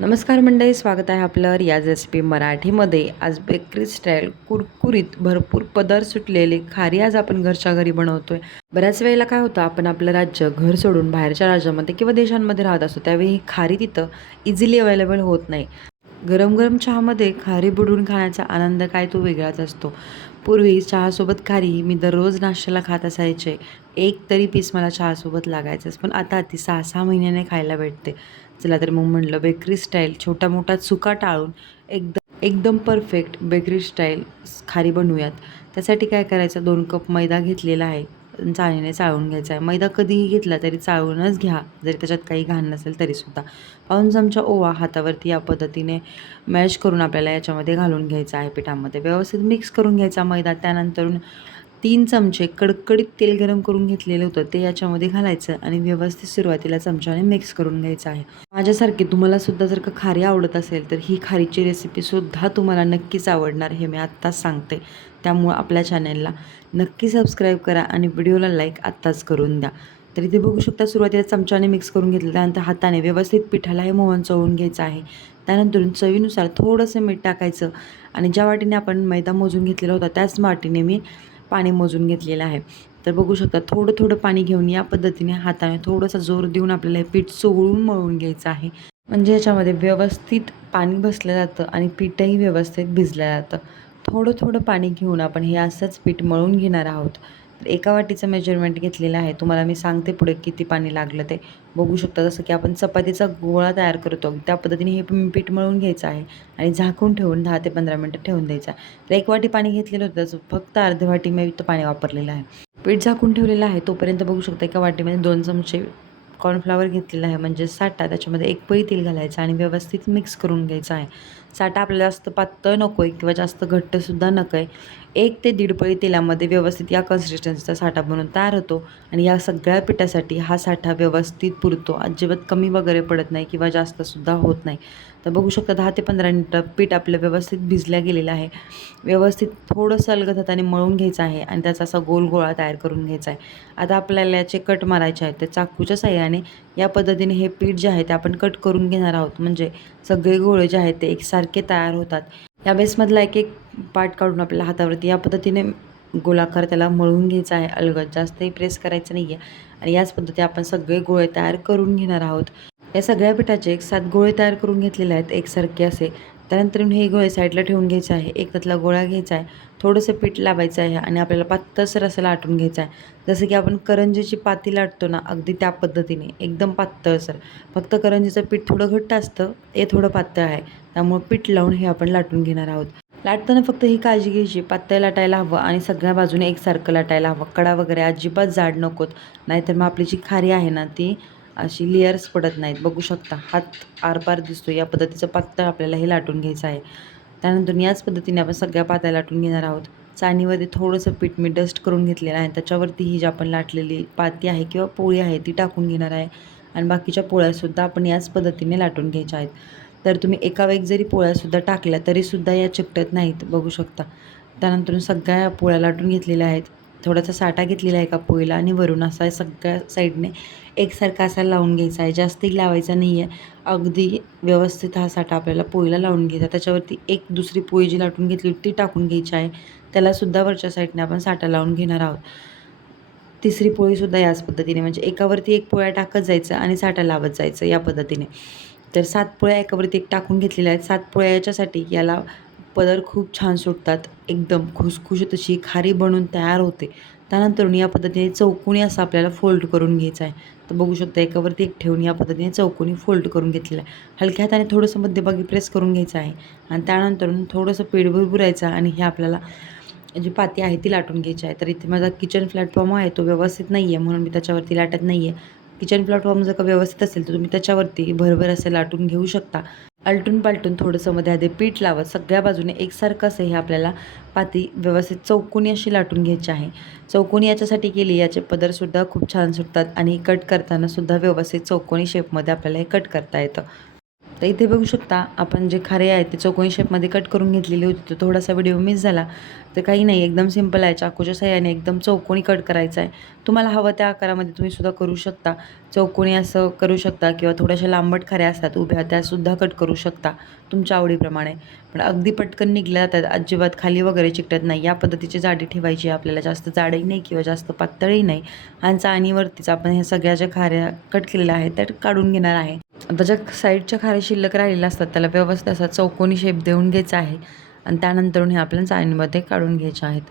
नमस्कार मंडळी स्वागत आहे आपलं रियाज रेसिपी मराठीमध्ये. आज बेकरी स्टाईल कुरकुरीत भरपूर पदार्थ सुटलेले खारी आज आपण घरच्या घरी बनवतोय. बऱ्याच वेळेला काय होतं आपण आपलं राज्य घर सोडून बाहेरच्या राज्यामध्ये किंवा देशांमध्ये राहत असतो त्यावेळी ही खारी तिथं इझिली अवेलेबल होत नाही. गरम गरम चहामध्ये खारी बुडवून खाण्याचा आनंद काय तो वेगळाच असतो. पूर्वी चहासोबत खारी मी दररोज नाश्त्याला खात असायचे. एक तरी पीस मला चहासोबत लागायचंच पण आता ती सहा सहा महिन्याने खायला भेटते. चला तर मग म्हणलं बेकरी स्टाईल छोटा मोठा चुका टाळून एकदम एकदम परफेक्ट बेकरी स्टाईल खारी बनवूयात. त्यासाठी काय करायचं दोन कप मैदा घेतलेला आहे. चाळणीने चाळून घ्यायचा आहे. मैदा कधीही घेतला तरी चाळूनच घ्या. जरी त्याच्यात काही घाण नसेल तरीसुद्धा. पाऊन चमचा ओवा हातावरती या पद्धतीने मॅश करून आपल्याला याच्यामध्ये घालून घ्यायचा आहे पिठामध्ये. व्यवस्थित मिक्स करून घ्यायचा मैदा. त्यानंतरून तीन चमचे कडकडीत तेल गरम करून घेतलेलं होतं. ते याच्यामध्ये घालायचं आणि व्यवस्थित सुरुवातीला चमच्याने मिक्स करून घ्यायचं आहे. माझ्यासारखी तुम्हाला सुद्धा जर का खारी आवडत असेल तर ही खारीची रेसिपीसुद्धा तुम्हाला नक्कीच आवडणार हे मी आत्ताच सांगते. त्यामुळं आपल्या चॅनलला नक्की सबस्क्राईब करा आणि व्हिडिओला लाईक आत्ताच करून द्या. तर इथे बघू शकता सुरुवातीला चमच्याने मिक्स करून घेतलं त्यानंतर हाताने व्यवस्थित पिठाला हे मोहन चवून घ्यायचं आहे. त्यानंतर चवीनुसार थोडंसं मीठ टाकायचं आणि ज्या वाटीने आपण मैदा मोजून घेतलेला होता त्याच वाटीने मी पाणी मोजून घेतलेलं आहे. तर बघू शकता थोडं थोडं पाणी घेऊन या पद्धतीने हाताने थोडंसं जोर देऊन आपल्याला हे पीठ चोळून मळून घ्यायचं आहे. म्हणजे याच्यामध्ये व्यवस्थित पाणी बसलं जातं आणि पीठही व्यवस्थित भिजलं जातं. थोडं थोडं पाणी घेऊन आपण हे असंच पीठ मळून घेणार आहोत. एका वाटीचं मेजरमेंट घेतलेलं आहे. तुम्हाला मी सांगते पुढे किती पाणी लागलं ते. बघू शकता जसं की आपण चपातीचा गोळा तयार करतो. त्या पद्धतीने हे पीठ मळून घ्यायचं आहे आणि झाकून ठेवून दहा ते पंधरा मिनटं ठेवून द्यायचं आहे. तर एक वाटी पाणी घेतलेलं होतं त्याचं फक्त अर्धी वाटी मी पाणी वापरलेलं आहे. पीठ झाकून ठेवलेलं आहे. तोपर्यंत बघू शकता एका वाटीमध्ये दोन चमचे कॉर्नफ्लावर घेतलेला आहे. म्हणजे साठा त्याच्यामध्ये एक पळी तेल घालायचं आणि व्यवस्थित मिक्स करून घ्यायचं आहे. साठा आपल्याला जास्त पातळ नको आहे किंवा जास्त घट्टसुद्धा नको आहे एक ते दीड पळी तेलामध्ये व्यवस्थित या कन्सिस्टन्सीचा साठा बनून तयार होतो आणि या सगळ्या पिठासाठी हा साठा व्यवस्थित पुरतो. अजिबात कमी वगैरे पडत नाही किंवा जास्तसुद्धा होत नाही. तर बघू शकता दहा ते पंधरा मिनटं पीठ आपलं व्यवस्थित भिजल्या गेलेलं आहे. व्यवस्थित थोडंसं अलगद हाताने मळून घ्यायचं आहे आणि त्याचा असा गोल गोळा तयार करून घ्यायचा आहे. आता आपल्याला याचे कट मारायचे आहेत ते चाकूच्या साह्याने या पद्धतीने हे पीठ जे आहे ते आपण कट करून घेणार आहोत. म्हणजे सगळे गोळे जे आहेत ते एकसारखे तयार होतात. या बेसमधला एक एक पार्ट काढून आपल्याला हातावरती. या पद्धतीने गोलाकार त्याला मळून घ्यायचा आहे. अलगद जास्तही प्रेस करायचं नाही आहे आणि याच पद्धती आपण सगळे गोळे तयार करून घेणार आहोत. या सगळ्या पिठाचे एक सात गोळे तयार करून घेतलेले आहेत. एकसारखे असे. त्यानंतर हे गोळे साईडला ठेवून घ्यायचे आहे. एक त्यातला गोळा घ्यायचा आहे. थोडंसं पीठ लावायचं आहे आणि आपल्याला पातळसर असं लाटून घ्यायचं आहे. जसं की आपण करंजीची पाती लाटतो ना अगदी त्या पद्धतीने. एकदम पातळसर. फक्त करंजीचं पीठ थोडं घट्ट असतं. हे थोडं पातळ आहे. त्यामुळे पीठ लावून हे आपण लाटून घेणार आहोत. लाटताना फक्त ही काळजी घ्यायची पातळ लाटायला हवं आणि सगळ्या बाजूने एकसारखं लाटायला हवं. कडा वगैरे अजिबात जाड नकोत नाहीतर मग आपली जी खारी आहे ना ती अशी लेयर्स पडत नाहीत. बघू शकता हात आरपार दिसतो या पद्धतीचं पातळ आपल्याला हे लाटून घ्यायचं आहे. त्यानंतर याच पद्धतीने आपण सगळ्या पात्या लाटून घेणार आहोत. चाणीमध्ये थोडंसं पीठ मी डस्ट करून घेतलेलं आहे. त्याच्यावरती ही जी आपण लाटलेली पाती आहे किंवा पोळी आहे ती टाकून घेणार आहे. आणि बाकीच्या पोळ्यासुद्धा आपण याच पद्धतीने लाटून घ्यायच्या आहेत. तर तुम्ही एका वेग जरी पोळ्यासुद्धा टाकल्या तरीसुद्धा या चिकटत नाहीत बघू शकता. त्यानंतर सगळ्या पोळ्या लाटून घेतलेल्या आहेत. थोडासा साठा घेतलेला आहे एका पोळीला आणि वरून असा सगळ्या साईडने एकसारखा असा लावून घ्यायचा आहे. जास्तही लावायचा नाही आहे अगदी व्यवस्थित हा साठा आपल्याला पोळीला लावून घ्यायचा. त्याच्यावरती एक दुसरी पोळी जी लाटून घेतली ती टाकून घ्यायची आहे. त्यालासुद्धा वरच्या साईडने आपण साठा लावून घेणार आहोत. तिसरी पोळीसुद्धा याच पद्धतीने म्हणजे एकावरती एक पोळ्या टाकत जायचं आणि साठा लावत जायचं या पद्धतीने. तर सात पोळ्या एकावरती एक टाकून घेतलेल्या आहेत. सात पोळ्या याच्यासाठी याला पदर खूप छान सुटतात एकदम खुसखुशीत अशी खारी बनून तयार होते. त्यानंतर या पद्धतीने चौकोनी असं आपल्याला फोल्ड करून घ्यायचं आहे. तर बघू शकता एकावरती एक ठेवून या पद्धतीने चौकोनी फोल्ड करून घेतलेलं आहे. हलक्या हाताने थोडंसं मध्यभागी प्रेस करून घ्यायचं आहे. आणि त्यानंतर थोडंसं पीठ भरभुरायचं आणि हे आपल्याला जी पाती आहे ती लाटून घ्यायची आहे. तर इथे माझा किचन प्लॅटफॉर्म आहे तो व्यवस्थित नाही आहे म्हणून मी त्याच्यावरती लाटत नाही आहे किचन प्लॅटफॉर्म जर का व्यवस्थित असेल तर तुम्ही त्याच्यावरती भरभर असे लाटून घेऊ शकता. आलटून पालटून थोडंसं मध्ये आधी पीठ लावत सगळ्या बाजूने एकसारखं असं हे आपल्याला पाती व्यवस्थित चौकोनी अशी लाटून घ्यायची आहे. चौकोनी याच्यासाठी केली याचे पदरसुद्धा खूप छान सुटतात आणि कट करतानासुद्धा व्यवस्थित चौकोनी शेपमध्ये आपल्याला हे कट करता येतं. तर इथे बघू शकता आपण जे खारे आहे ते चौकोनी शेपमध्ये कट करून घेतलेली होती. तर थोडासा व्हिडिओ मिस झाला. तर काही नाही एकदम सिंपल आहे. चाकूच्या सहाय्याने एकदम चौकोनी कट करायचा आहे. तुम्हाला हवं त्या आकारामध्ये तुम्ही सुद्धा करू शकता. चौकोनी असं करू शकता किंवा थोड्याशा लांबट खाऱ्या असतात उभ्या त्यासुद्धा कट करू शकता तुमच्या आवडीप्रमाणे. पण अगदी पटकन निघल्या जातात अजिबात खाली वगैरे चिकटत नाही. या पद्धतीची जाडी ठेवायची आपल्याला जास्त जाडही नाही किंवा जास्त पातळही नाही. आणि चाणीवरतीच आपण ह्या सगळ्या ज्या खाऱ्या कट केलेल्या आहेत त्या काढून घेणार आहे. आता ज्या साईडच्या खाऱ्या शिल्लक राहिलेल्या असतात त्याला व्यवस्थित असा चौकोनी शेप देऊन घ्यायचा आहे. आणि त्यानंतर हे आपल्या चाळणीमध्ये काढून घ्यायच्या आहेत.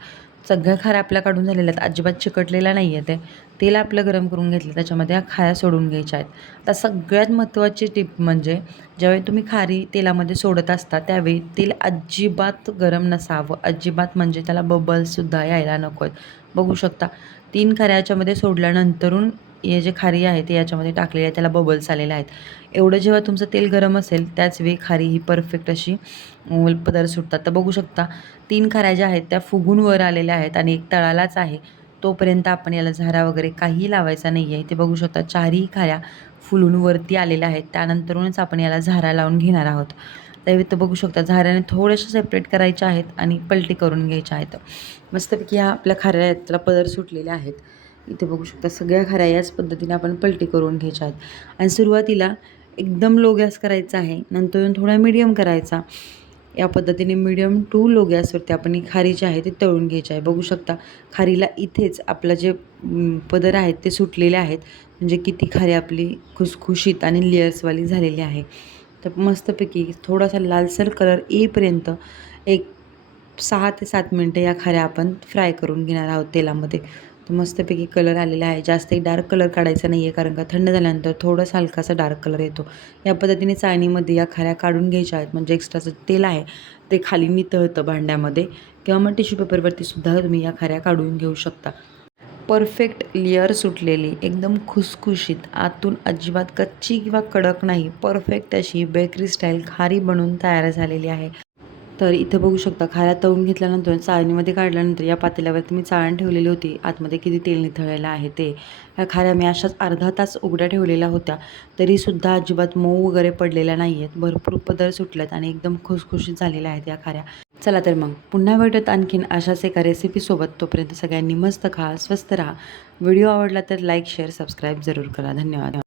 सगळ्या खाऱ्या आपल्या काढून झालेल्या आहेत. अजिबात चिकटलेल्या नाही आहे ते. तेल आपलं गरम करून घेतलं त्याच्यामध्ये ह्या खाऱ्या सोडून घ्यायच्या आहेत. आता सगळ्यात महत्त्वाची टिप म्हणजे ज्यावेळी तुम्ही खारी तेलामध्ये सोडत असता त्यावेळी तेल अजिबात गरम नसावं. अजिबात म्हणजे त्याला बबल्ससुद्धा यायला नको आहेत बघू शकता तीन खाऱ्या याच्यामध्ये सोडल्यानंतरून हे जे खारी आहे ते याच्यामध्ये टाकलेले आहे त्याला बबल्स आलेले आहेत. एवढं जेव्हा तुमचं तेल गरम असेल त्याच वेळी खारी ही परफेक्ट अशी पदार्थ पदर सुटतात. तर बघू शकता तीन खाऱ्या ज्या आहेत त्या फुगून वर आलेल्या आहेत आणि एक तळालाच आहे. तोपर्यंत आपण याला झारा वगैरे काहीही लावायचा नाही आहे ते बघू शकता चारही खाऱ्या फुलून वरती आलेल्या आहेत. त्यानंतरूनच आपण याला झारा लावून घेणार आहोत. त्यावेळी तर बघू शकता झाऱ्याने थोड्याशा सेपरेट करायच्या आहेत आणि पलटी करून घ्यायच्या आहेत. मस्तपैकी ह्या आपल्या खाऱ्यातला पदर सुटलेले आहेत. इथे बघू शकता सगळ्या खाऱ्या याच पद्धतीने आपण पलटी करून घ्यायच्या आहेत. आणि सुरुवातीला एकदम लो गॅस करायचा आहे नंतर थोडा मिडियम करायचा. या पद्धतीने मिडियम टू लो गॅसवरती आपण ही खारी जी आहे ती तळून घ्यायची आहे. बघू शकता खारीला इथेच आपलं जे पदर आहेत ते सुटलेले आहेत. म्हणजे किती खारी आपली खुसखुशीत आणि लेयर्सवाली झालेली आहे. तर मस्तपैकी थोडासा लालसर कलर येईपर्यंत एक सहा ते सात मिनटं या खाऱ्या आपण फ्राय करून घेणार आहोत तेलामध्ये. तर मस्तपैकी कलर आलेला आहे. जास्तही डार्क कलर काढायचा नाही आहे कारण का थंड झाल्यानंतर थोडासा हलकासा डार्क कलर येतो. या पद्धतीने चाळणीमध्ये या खाऱ्या काढून घ्यायच्या आहेत. म्हणजे एक्स्ट्राचं तेल आहे ते खाली नितळतं भांड्यामध्ये. किंवा मग टिश्यू पेपरवरती सुद्धा तुम्ही या खाऱ्या काढून घेऊ शकता. परफेक्ट लेअर सुटलेली एकदम खुसखुशीत आतून अजिबात कच्ची किंवा कडक नाही. परफेक्ट अशी बेकरी स्टाईल खारी बनून तयार झालेली आहे. तर इथे बघू शकता खाऱ्या तळून घेतल्यानंतर चाळणीमध्ये काढल्यानंतर या पातेल्यावरती मी चाळण ठेवलेली होती. आतमध्ये किती तेल निथळलेलं आहे ते. ह्या खाऱ्या मी अशाच अर्धा तास उघड्या ठेवलेल्या होत्या. तरीसुद्धा अजिबात मऊ वगैरे पडलेल्या नाही आहेत भरपूर पदर सुटल्यात आणि एकदम खुसखुशीत झालेल्या आहेत या खाऱ्या. चला तर मग पुन्हा भेटत आणखीन अशाच एका रेसिपीसोबत तोपर्यंत सगळ्यांनी मस्त खा स्वस्त राहा. व्हिडिओ आवडला तर लाईक शेअर सबस्क्राईब जरूर करा. धन्यवाद.